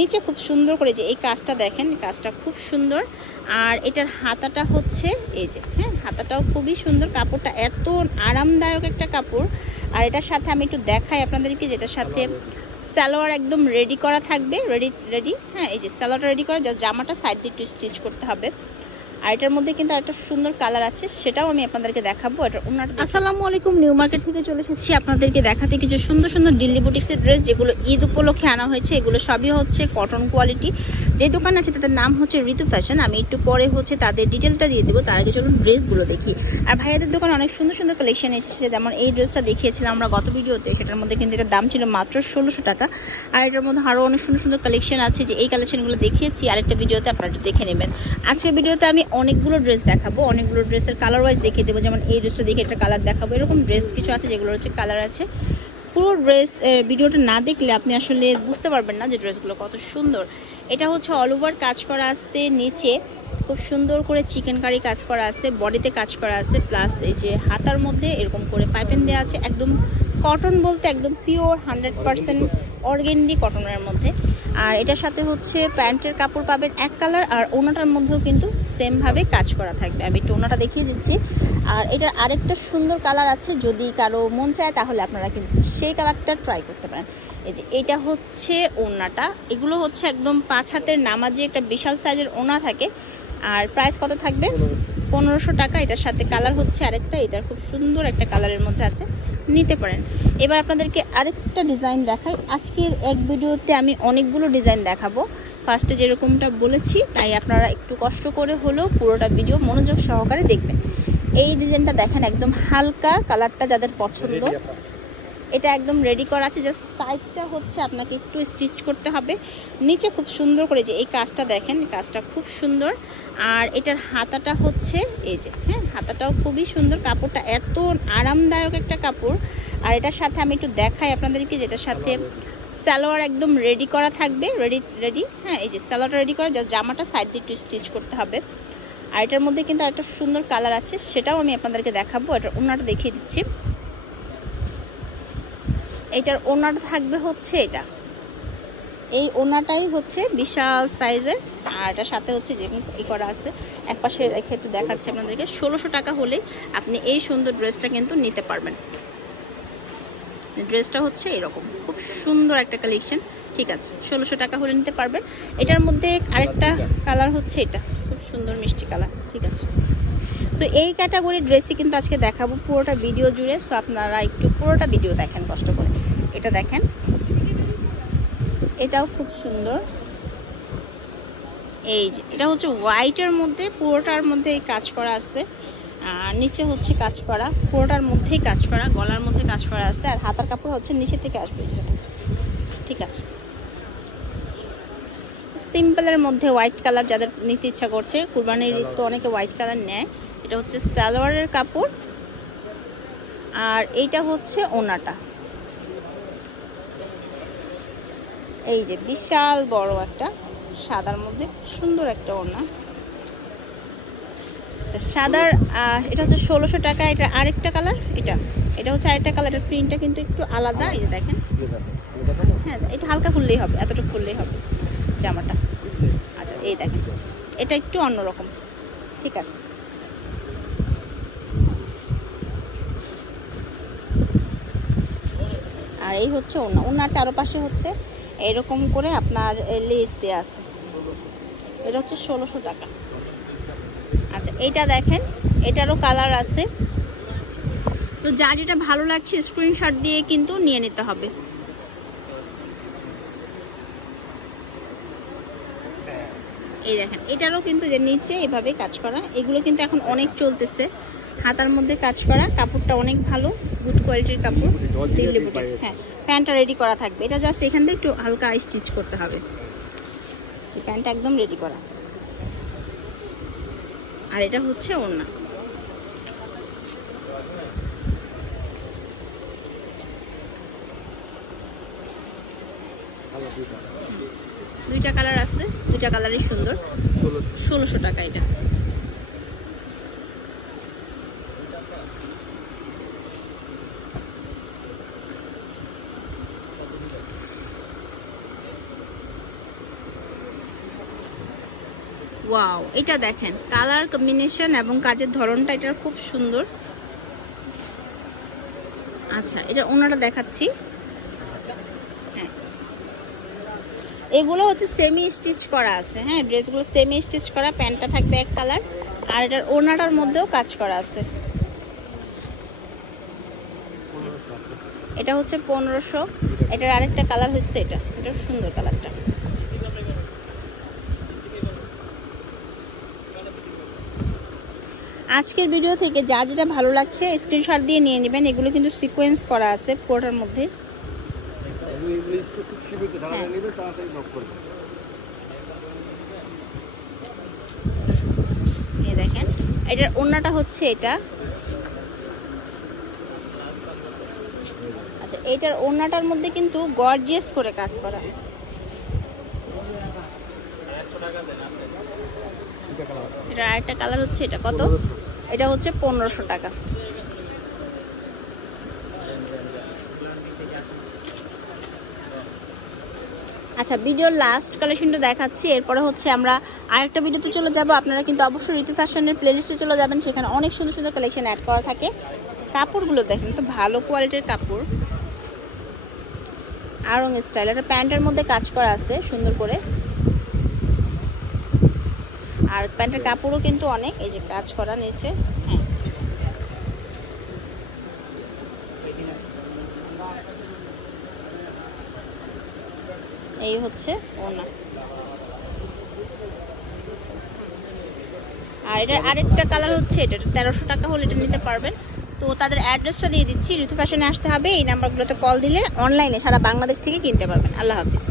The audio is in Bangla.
নিচে খুব সুন্দর করে যে এই কাজটা দেখেন, কাজটা খুব সুন্দর। আর এটার হাতাটা হচ্ছে এই যে, হ্যাঁ, হাতাটাও খুবই সুন্দর, কাপড়টা এত আরামদায়ক একটা কাপড়। আর এটার সাথে আমি একটু দেখাই আপনাদেরকে, যেটার সাথে সালোয়ার একদম রেডি করা থাকবে, রেডি। হ্যাঁ, এই যে সালোয়ারটা রেডি করা, জাস্ট জামাটা সাইড দিয়ে একটু স্টিচ করতে হবে। আর এটার মধ্যে কিন্তু একটা সুন্দর কালার আছে, সেটাও আমি আপনাদেরকে দেখাবো। এটা ওনাটা। আসসালামু আলাইকুম, নিউ মার্কেট থেকে চলে এসেছি আপনাদেরকে দেখাতে কিছু সুন্দর সুন্দর দিল্লি বুটিক্সের ড্রেস, যেগুলো ঈদ উপলক্ষে আনা হয়েছে। এগুলো সবই হচ্ছে কটন কোয়ালিটি। যে দোকান আছে তাদের নাম হচ্ছে ঋতু ফ্যাশন। আমি একটু পরে হচ্ছে তাদের ডিটেলটা দিয়ে দেবো, তার আগে চলুন ড্রেসগুলো দেখি। আর ভাইয়াদের দোকানে অনেক সুন্দর সুন্দর কালেকশন এসেছে, যেমন এই ড্রেসটা দেখিয়েছিলাম আমরা গত ভিডিওতে, সেটার মধ্যে কিন্তু এটার দাম ছিল মাত্র 1600 টাকা। আর এটার মধ্যে আরও অনেক সুন্দর সুন্দর কালেকশন আছে, যে এই কালেকশনগুলো দেখিয়েছি আরেকটা ভিডিওতে, আপনারা একটু দেখে নেবেন। আজকের ভিডিওতে আমি অনেকগুলো ড্রেস দেখাবো, অনেকগুলো ড্রেসের কালার ওয়াইজ দেখিয়ে দেবো। যেমন এই ড্রেসটা দেখে একটা কালার দেখাবো, এরকম ড্রেস কিছু আছে যেগুলো হচ্ছে কালার আছে। পুরো ড্রেস ভিডিওটা না দেখলে আপনি আসলে বুঝতে পারবেন না যে ড্রেসগুলো কত সুন্দর। এটা হচ্ছে অল ওভার কাজ করা আছে, নিচে খুব সুন্দর করে চিকেন কারি কাজ করা আছে, বডিতে কাজ করা আছে, প্লাস এই যে হাতার মধ্যে এরকম করে পাইপেন দেওয়া আছে। একদম কটন বলতে একদম পিওর 100% অর্গেন্ডি কটনের মধ্যে। আর এটার সাথে হচ্ছে প্যান্টের কাপড় পাবেন এক কালার, আর ওনাটার মধ্যেও কিন্তু সেম ভাবে কাজ করা থাকবে। আমি একটু ওনাটা দেখিয়ে দিচ্ছি। আর এটার আরেকটা সুন্দর কালার আছে, যদি কারো মন চায় তাহলে আপনারা কিন্তু সেই কালারটা ট্রাই করতে পারেন। এই যে এটা হচ্ছে ওনাটা, এগুলো হচ্ছে একদম 5 হাতের নামাজি একটা বিশাল সাইজের ওনা থাকে। আর প্রাইস কত থাকবে? 1500 টাকা। এটার সাথে কালার হচ্ছে আরেকটা, এটার খুব সুন্দর একটা কালারের মধ্যে আছে, নিতে পারেন। এবার আপনাদেরকে আরেকটা ডিজাইন দেখাই। আজকের এক ভিডিওতে আমি অনেকগুলো ডিজাইন দেখাবো, ফার্স্টে যেরকমটা বলেছি, তাই আপনারা একটু কষ্ট করে হলেও পুরোটা ভিডিও মনোযোগ সহকারে দেখবেন। এই ডিজাইনটা দেখেন, একদম হালকা কালারটা যাদের পছন্দ, এটা একদম রেডি করা আছে, জাস্ট সাইডটা হচ্ছে আপনাকে একটু স্টিচ করতে হবে। নিচে খুব সুন্দর করে যে এই কাজটা দেখেন, কাজটা খুব সুন্দর। আর এটার হাতাটা হচ্ছে এই যে, হ্যাঁ, হাতাটাও খুবই সুন্দর, কাপড়টা এত আরামদায়ক একটা কাপড়। আর এটার সাথে আমি একটু দেখাই আপনাদেরকে, যেটার সাথে সালোয়ার একদম রেডি করা থাকবে, রেডি। হ্যাঁ, এই যে সালোয়ারটা রেডি করা, জাস্ট জামাটা সাইড দিয়ে একটু স্টিচ করতে হবে। আর এটার মধ্যে কিন্তু একটা সুন্দর কালার আছে, সেটাও আমি আপনাদেরকে দেখাবো। এটার ওনাটা দেখিয়ে দিচ্ছি। এটার ওনাটা থাকবে হচ্ছে এটা, এই ওনাটাই হচ্ছে বিশাল সাইজের। আর এটার সাথে হচ্ছে যে ই করা আছে, এক পাশে রেখে একটু দেখাচ্ছি আপনাদেরকে। 1600 টাকা হলেই আপনি এই সুন্দর ড্রেসটা কিন্তু নিতে পারবেন। ড্রেসটা হচ্ছে এরকম, খুব সুন্দর একটা কালেকশন। ঠিক আছে, 1600 টাকা হলে নিতে পারবেন। এটার মধ্যে আরেকটা কালার হচ্ছে এটা, খুব সুন্দর মিষ্টি কালার। ঠিক আছে, তো এই ক্যাটাগরির ড্রেসই কিন্তু আজকে দেখাবো পুরোটা ভিডিও জুড়ে। তো আপনারা একটু পুরোটা ভিডিও দেখেন কষ্ট করে। এটা দেখেন, এটাও খুব সুন্দর। এই যে এটা হচ্ছে হোয়াইটের মধ্যে, পুরোটার মধ্যে এই কাজ করা আছে। আর নিচে হচ্ছে কাজ করা, পুরোটার মধ্যেই কাজ করা, গলার মধ্যে কাজ করা আছে। আর হাতার কাপড় হচ্ছে নিচে থেকে আসবে। ঠিক আছে, সিম্পলের মধ্যে হোয়াইট কালার যাদের নিতে ইচ্ছা করছে, কুরবানির ঈদ তো অনেকে হোয়াইট কালার নেয়। এটা হচ্ছে সালোয়ারের কাপড়, আর এইটা হচ্ছে ওনাটা। এই যে বিশাল বড় একটা সাদার মধ্যে সুন্দর একটা ওনা, সাদার। এটা হচ্ছে 1600 টাকা। এটা আরেকটা কালার, এটা হচ্ছে আরেকটা কালার। এটার প্রিন্টটা কিন্তু একটু আলাদা, এই যে দেখেন। হ্যাঁ, এটা হালকা খুললেই হবে, এতটুকু খুললেই হবে জামাটা। আচ্ছা, এই দেখেন, এটা একটু অন্যরকম। ঠিক আছে, আর এই হচ্ছে ওনা। ওনার চারপাশে হচ্ছে এরকম করে আপনার লেস দেওয়া আছে। এটা হচ্ছে 1600 টাকা। আচ্ছা, এইটা দেখেন, এটারও কালার আছে। তো যার যেটা ভালো লাগছে স্ক্রিনশট দিয়ে কিন্তু নিয়ে নিতে হবে। এই দেখেন, এটারও কিন্তু যে নিচে এভাবে কাজ করা, এগুলো কিন্তু এখন অনেক চলতেছে। হাতার মধ্যে কাজ করা, কাপড়টা অনেক ভালো, গুড কোয়ালিটির কাপড়, দিল্লি বুটিক্স। হ্যাঁ, প্যান্টটা রেডি করা থাকবে, এটা জাস্ট এখান থেকে একটু হালকা স্টিচ করতে হবে। প্যান্টটা একদম রেডি করা। আর এটা হচ্ছে ওড়না। দুইটা কালার আছে, দুইটা কালারই সুন্দর। 1600 টাকা এটা। ওয়াও, এটা দেখেন কালার কম্বিনেশন এবং কাজের ধরনটা এটার খুব সুন্দর। আচ্ছা, এটা ওনাটা দেখাচ্ছি। হ্যাঁ, এগুলো হচ্ছে সেমি স্টিচ করা আছে। হ্যাঁ, ড্রেসগুলো সেমি স্টিচ করা, প্যান্টটা থাকবে এক কালার, আর এটার ওনাটার মধ্যেও কাজ করা আছে। এটা হচ্ছে 1500। এটার আরেকটা কালার হচ্ছে এটা সুন্দর কালারটা। আজকের ভিডিও থেকে যা যেটা ভালো লাগছে স্ক্রিনশট দিয়ে নিয়ে নেবেন। এগুলো কিন্তু সিকোয়েন্স করা আছে পুরোটার মধ্যে। এই দেখেন, এটার ওড়নাটা হচ্ছে এটা। আচ্ছা, এটার ওড়নাটার মধ্যে কিন্তু গর্জিয়াস করে কাজ করা। এটা আরেকটা কালার হচ্ছে এটা। কত? এটা হচ্ছে 1500 টাকা। আচ্ছা, ভিডিওর লাস্ট কালেকশনটা দেখাচ্ছি, এরপরে হচ্ছে আমরা আরেকটা ভিডিওতে চলে যাব। আপনারা কিন্তু অবশ্যই ঋতু ফ্যাশনের প্লেলিস্টে চলে যাবেন, সেখানে অনেক সুন্দর সুন্দর কালেকশন অ্যাড করা থাকে। কাপড়গুলো দেখেন তো, ভালো কোয়ালিটির কাপড়। আড়ং স্টাইল, এটা প্যান্টের মধ্যে কাজ করা আছে সুন্দর করে, আর প্যান্টের কাপড়ও কিন্তু অনেক, এই যে কাজ করা নিচে। হ্যাঁ, এই হচ্ছে ওনা। আর এটার আরেকটা কালার হচ্ছে এটা 1300 টাকা হলে এটা নিতে পারবেন। তো তাদের অ্যাড্রেসটা দিয়ে দিচ্ছি, ঋতু ফ্যাশনে আসতে হবে। এই নাম্বারগুলোতে কল দিলে অনলাইনে সারা বাংলাদেশ থেকে কিনতে পারবেন। আল্লাহ হাফিজ।